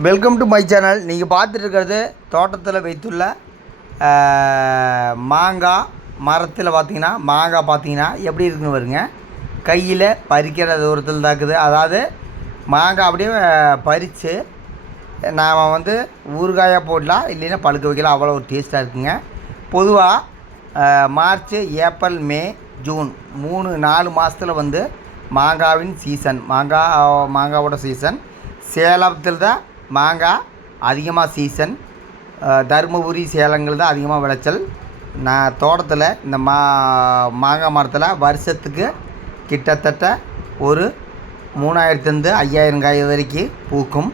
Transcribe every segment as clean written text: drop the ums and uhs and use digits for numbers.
Welcome to my channel. நீங்கள் பார்த்துட்டு இருக்கிறது தோட்டத்தில் வைத்துள்ள மாங்காய் மரத்தில் பார்த்தீங்கன்னா மாங்காய் பார்த்தீங்கன்னா எப்படி இருக்குன்னு வருங்க. கையில் பறிக்கிற தூரத்தில் தாக்குது. அதாவது மாங்காய் அப்படியே பறித்து நாம் வந்து ஊறுகாயாக போடலாம், இல்லைன்னா பழுக்க வைக்கலாம். அவ்வளோ ஒரு டேஸ்ட்டாக இருக்குங்க. பொதுவாக மார்ச், ஏப்ரல், மே, ஜூன் 3-4 மாதத்தில் வந்து மாங்காவின் சீசன். மாங்காவோட சீசன். சேலத்தில் தான் மாங்காய் அதிகமாக சீசன். தருமபுரி, சேலங்கள் தான் அதிகமாக விளைச்சல். நான் தோட்டத்தில் இந்த மாங்காய் மரத்தில் வருஷத்துக்கு கிட்டத்தட்ட ஒரு 3000 5000 காய் வரைக்கும் பூக்கும்.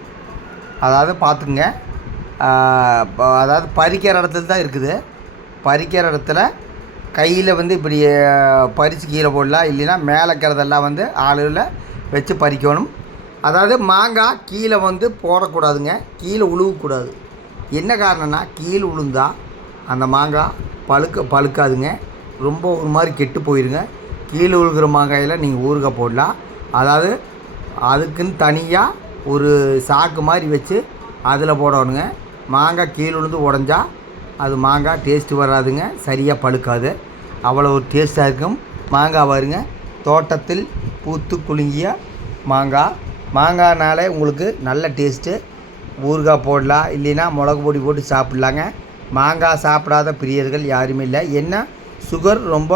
அதாவது பார்த்துங்க, அதாவது பறிக்கிற இடத்துல தான் இருக்குது. பறிக்கிற இடத்துல கையில் வந்து இப்படி பறித்து கீழே போடலாம், இல்லைன்னா மேலே இருக்கிறதெல்லாம் வந்து ஆளுவில் வச்சு பறிக்கணும். அதாவது மாங்காய் கீழே வந்து போடக்கூடாதுங்க, கீழே உழுவக்கூடாது. என்ன காரணம்னா, கீழே உளுந்தால் அந்த மாங்காய் பழுக்காதுங்க, ரொம்ப ஒரு மாதிரி கெட்டு போயிடுங்க. கீழே உழுகிற மாங்காயில் நீங்கள் ஊறுகாய் போடலாம். அதாவது அதுக்குன்னு தனியாக ஒரு சாக்கு மாதிரி வச்சு அதில் போடணுங்க. மாங்காய் கீழே உளுந்து உடஞ்சா அது மாங்காய் டேஸ்ட்டு வராதுங்க, சரியாக பழுக்காது. அவ்வளோ ஒரு டேஸ்ட்டாக இருக்கும் மாங்காய். வருங்க, தோட்டத்தில் பூத்து குலுங்கிய மாங்காய்னாலே உங்களுக்கு நல்ல டேஸ்ட்டு. ஊறுகாய் போடலாம், இல்லைன்னா மிளகு பொடி போட்டு சாப்பிட்லாங்க. மாங்காய் சாப்பிடாத பிரியர்கள் யாருமே இல்லை. என்ன சுகர் ரொம்ப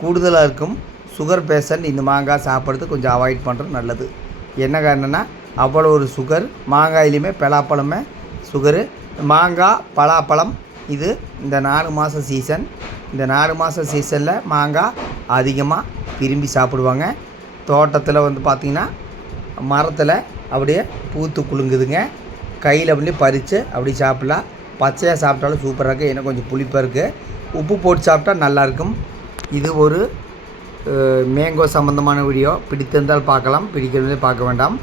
கூடுதலாக இருக்கும். சுகர் பேஷண்ட் இந்த மாங்காய் சாப்பிட்றது கொஞ்சம் அவாய்ட் பண்ணுறது நல்லது. என்ன காரணம்னா, அவ்வளோ ஒரு சுகர் மாங்காயிலையுமே. பலாப்பழமே சுகரு. மாங்காய், பலாப்பழம் இது இந்த 4 மாதம் சீசன். இந்த 4 மாதம் சீசனில் மாங்காய் அதிகமாக விரும்பி சாப்பிடுவாங்க. தோட்டத்தில் வந்து பார்த்திங்கன்னா மரத்தில் அப்படியே பூத்து குலுங்குதுங்க. கையில் அப்படியே பறித்து அப்படி சாப்பிட்லாம். பச்சையாக சாப்பிட்டாலும் சூப்பராக இருக்குது. ஏன்னா கொஞ்சம் புளிப்பாக இருக்குது. உப்பு போட்டு சாப்பிட்டா நல்லாயிருக்கும். இது ஒரு மேங்கோ சம்மந்தமான வீடியோ. பிடித்திருந்தால் பார்க்கலாம், பிடிக்கிறதே பார்க்க வேண்டாம்.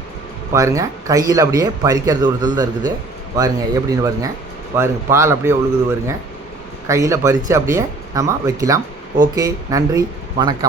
பாருங்கள், கையில் அப்படியே பறிக்கிற தூரத்தில் தான் இருக்குது. பாருங்கள் எப்படின்னு பாருங்கள். பால் அப்படியே ஒழுகுது. வருங்க, கையில் பறித்து அப்படியே நம்ம வைக்கலாம். ஓகே, நன்றி, வணக்கம்.